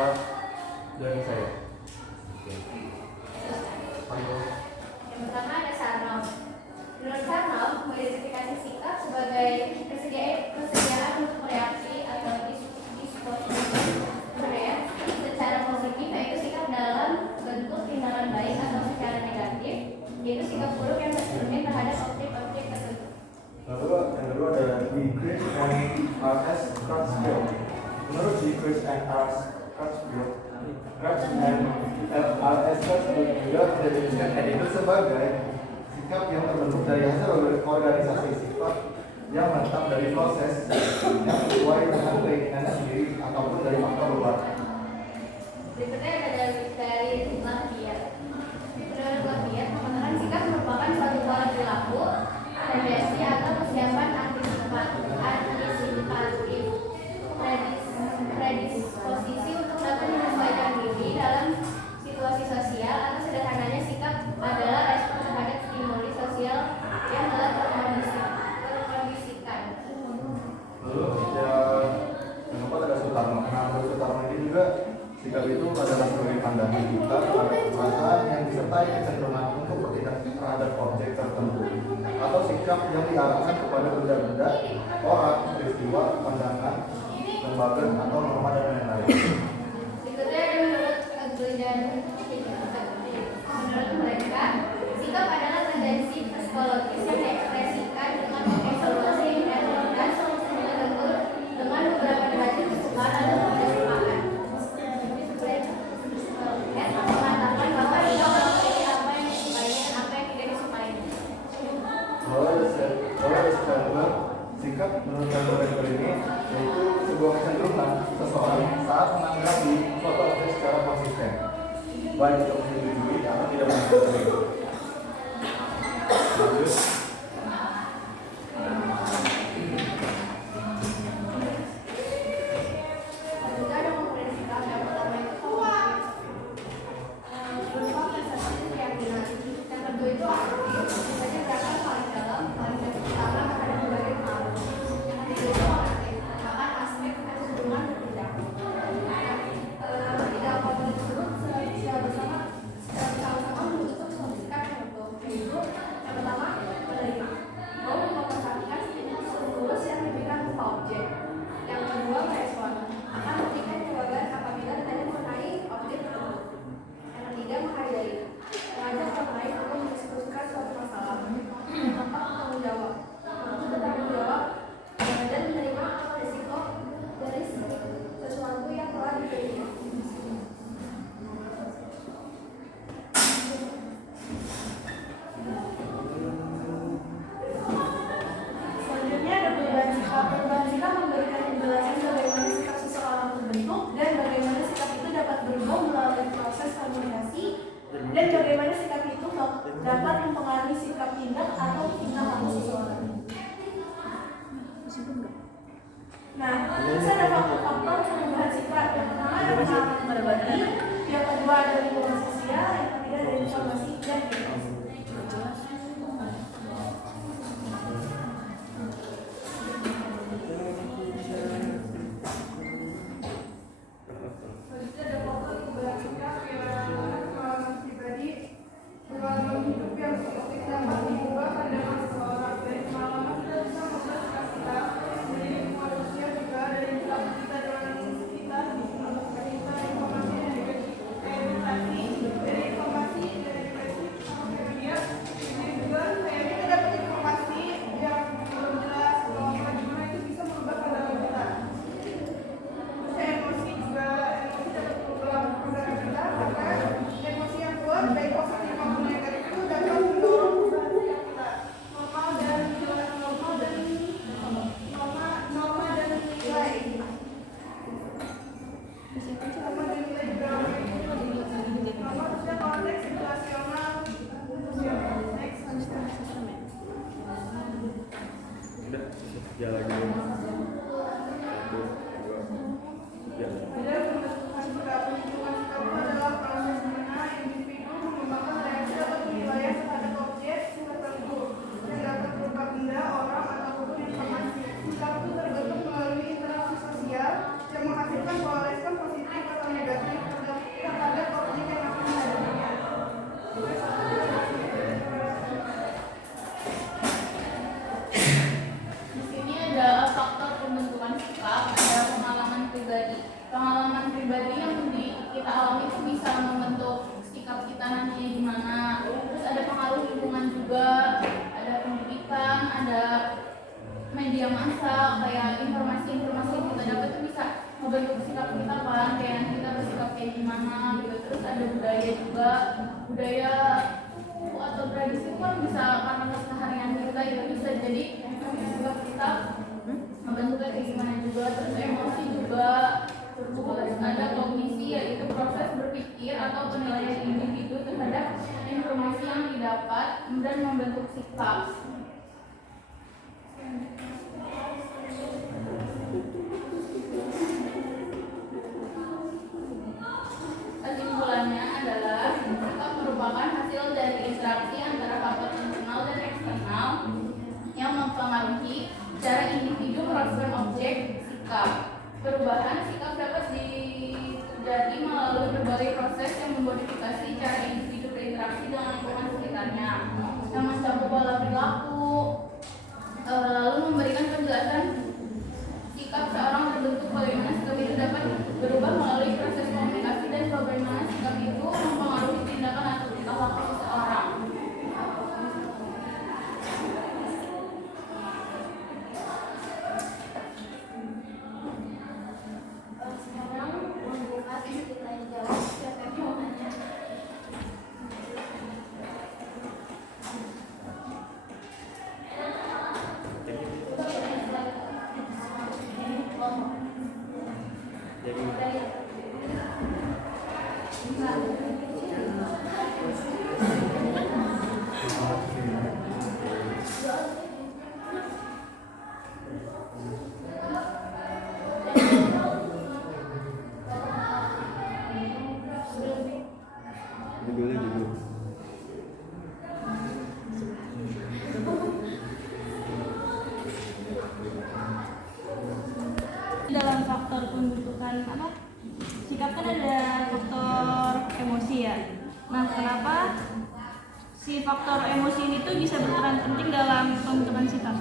dari saya. Yang pertama ada Sarno. Menurut Sarno, mengidentifikasi sikap sebagai kesediaan untuk bereaksi atau disposisi secara positif, yaitu sikap dalam bentuk tindakan baik atau secara negatif, yaitu sikap buruk yang tercermin terhadap objek-objek tertentu. Lalu yang kedua ada Dietrich and R.S. Crutchfield. Menurut Dietrich and R.S. Crutchfield, R.S. Crutchfield juga mendefinisikan itu sebagai sikap yang terbentuk dari hasil organisasi sifat yang menetap dari proses yang sesuai dengan keinginannya sendiri ataupun dari faktor luar. Berikutnya ada dari Lafayette. Menurut Lafayette, pembentukan sikap merupakan suatu pola perilaku, tendensi atau persiapan antisipatif, predisposisi untuk dapat menyesuaikan diri dalam situasi sosial, atau sederhananya sikap adalah respon terhadap stimuli sosial yang telah terkondisikan. Lalu yang keempat ada Sutarno. Nah, menurut Sutarno ini juga sikap itu adalah sebagai pandangan kita terhadap perasaan yang disertai kecenderungan untuk bertindak terhadap objek tertentu atau sikap yang diarahkan kepada benda-benda, orang, peristiwa, pandangan, lembaga atau norma dan lain-lain. Berikutnya menurut menurut mereka, sikap adalah tendensi psikologis yang diekspresikan dengan evaluasi yang dilakukan dengan beberapa derajat kesukaan atau ketidaksukaan. Mengatakan bahwa ia mengetahui apa yang disukai dan apa yang tidak disukai. Kalau sikap menurut kategori ini yaitu sebuah kecenderungan seseorang saat menanggapi suatu objek secara konsisten, baik itu menyetujui atau tidak menyetujui. Lanjut. Juga ada komponen sikap yang pertama itu berupa persepsi keyakinan. Yang kedua itu aktif, biasanya berasal paling dalam, paling utama terhadap berbagai pengaruh. Yang ketiga itu aktif, merupakan aspek kecenderungan bertindak. Tiga komponen tersebut secara bersama membentuk suatu sikap yang utuh. Yaitu yang pertama menerima, mau memperhatikan stimulus yang diberikan berupa objek. Yang kedua merespon, akan memberikan jawaban apabila ditanya mengenai objek tersebut. Yang ketiga menghargai, mengajak orang lain untuk mendiskusikan suatu masalah. Yang keempat bertanggung jawab, dan menerima risiko dari sesuatu yang telah dipilih. Selanjutnya ada perubahan sikap. Perubahan sikap memberikan penjelasan bagaimana sikap seseorang terbentuk dan bagaimana sikap itu dapat berubah melalui proses komunikasi dan bagaimana sikap itu dapat mempengaruhi sikap tindak atau tingkah laku seseorang. Nah, terus ada faktor-faktor perubahan sikap. Yang pertama ada pengalaman pribadi, yang kedua ada lingkungan sosial, yang ketiga ada informasi dan edukasi. Selanjutnya ada faktor perubahan sikap yang pengalaman pribadi, pengalaman hidup yang seperti dapat diubah pandangan seseorang. Dari pengalaman kita bisa membuat sikap kita, dari lingkungan sosial juga, dari sikap kita dengan sekitar, kita informasi dan edukasi, dari informasi dan edukasi media, ini juga kayaknya kita dapat informasi yang belum jelas atau bagaimana itu bisa merubah pandangan kita. Emosi juga, emosi dapat berubah pandangan kita karena emosi yang kuat baik positif maupun negatif itu dapat mendorong perubahan sikap kita. Norma dan nilai. Norma dan nilai juga. Norma maksudnya konteks situasional. Next. Udah, jalan lagi. 1, 2, 3. Dalam pembentukan sikap, pembentukan sikap itu adalah proses di mana individu mengembangkan reaksi atau penilaian terhadap objek tertentu yang dapat berupa benda, orang, ataupun informasi. Sikap itu terbentuk melalui interaksi sosial yang menghasilkan pola respon positif atau pengalaman pribadi yang kita alami itu bisa membentuk sikap kita nantinya gimana. Terus ada pengaruh lingkungan juga, ada pendidikan, ada media massa, kayak informasi-informasi yang kita dapat itu bisa membentuk sikap kita kan, kayak kita bersikap kayak gimana gitu. Terus ada budaya juga, budaya atau tradisi itu kan bisa karena keseharian kita ya, bisa jadi sikap kita membentuk kayak gimana juga. Terus emosi juga, terus ada kognisi, yaitu proses berpikir atau penilaian individu terhadap informasi yang didapat dan membentuk sikap. Kesimpulannya adalah sikap merupakan hasil dari interaksi antara faktor internal dan eksternal yang mempengaruhi cara individu merespon objek sikap. Perubahan sikap dapat terjadi melalui berbagai proses yang memodifikasi cara individu berinteraksi dengan lingkungan sekitarnya, yang mencakup pola perilaku, lalu memberikan penjelasan sikap seorang terbentuk, bagaimana sikap itu dapat berubah melalui proses komunikasi, dan bagaimana sikap itu mempengaruhi tindakan atau tingkah laku seseorang. Sekarang membuka sesi tanya jawab. Siapa yang mau tanya? Dalam faktor pembentukan sikap kan ada faktor emosi ya. Nah, kenapa si faktor emosi ini tuh bisa berperan penting dalam pembentukan sikap?